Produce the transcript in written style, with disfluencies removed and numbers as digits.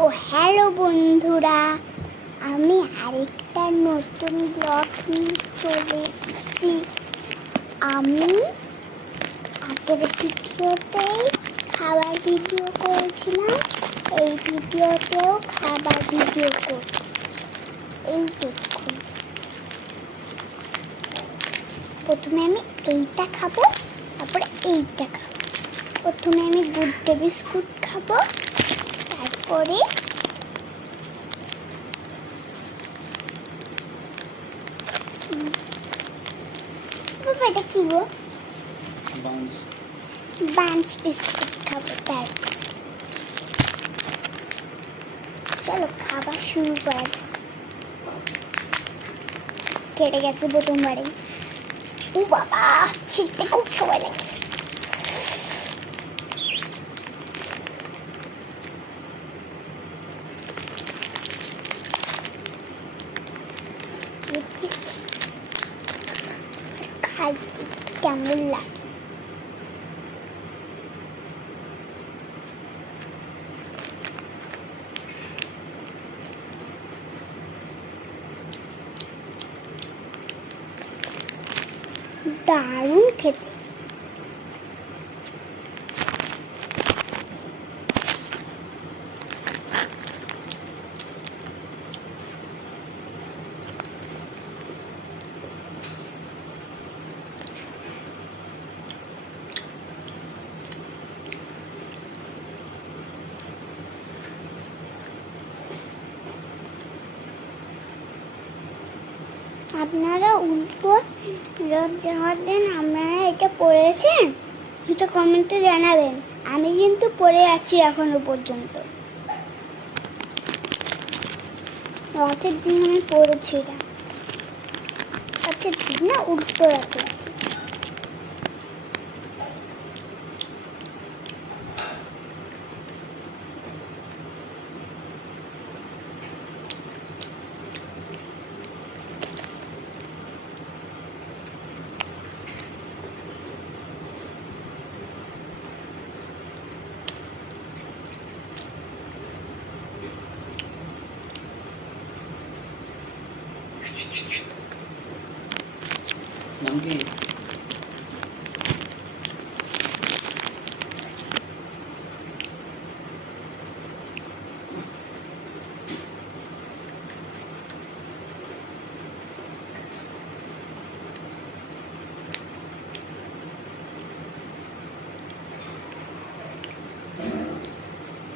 তো হ্যালো বন্ধুরা, আমি আরেকটা নতুন ব্লগ নিয়ে চলে এসেছি। আমি আগের ভিডিওতেই খাবার ভিডিও করেছিলাম, এই ভিডিওতেও খাবার ভিডিও করছি। এই দেখুন, প্রথমে আমি এইটা খাবো, তারপরে এইটা খাবো। প্রথমে আমি গুড ডে বিস্কুট খাবো, তারপরে এটা কি গো, বান্স বিস্কুট খাবো। তারপর চলো খাবার শুরু করা যাক। কেটে গেছে প্রথমবারে। ও বাবা, ছিটতে খুব সময় লাগছে। খাই কেমন লাগে। দারুণ খেতে। আপনারা উল্টো রোদ যাওয়ার দিন আপনারা এটা পড়েছেন, এটা কমেন্টে জানাবেন। আমি কিন্তু পড়ে আছি এখনো পর্যন্ত। রথের দিন আমি পড়েছিলাম, রথের দিন না, উল্টো রথের দিন। নাম কি?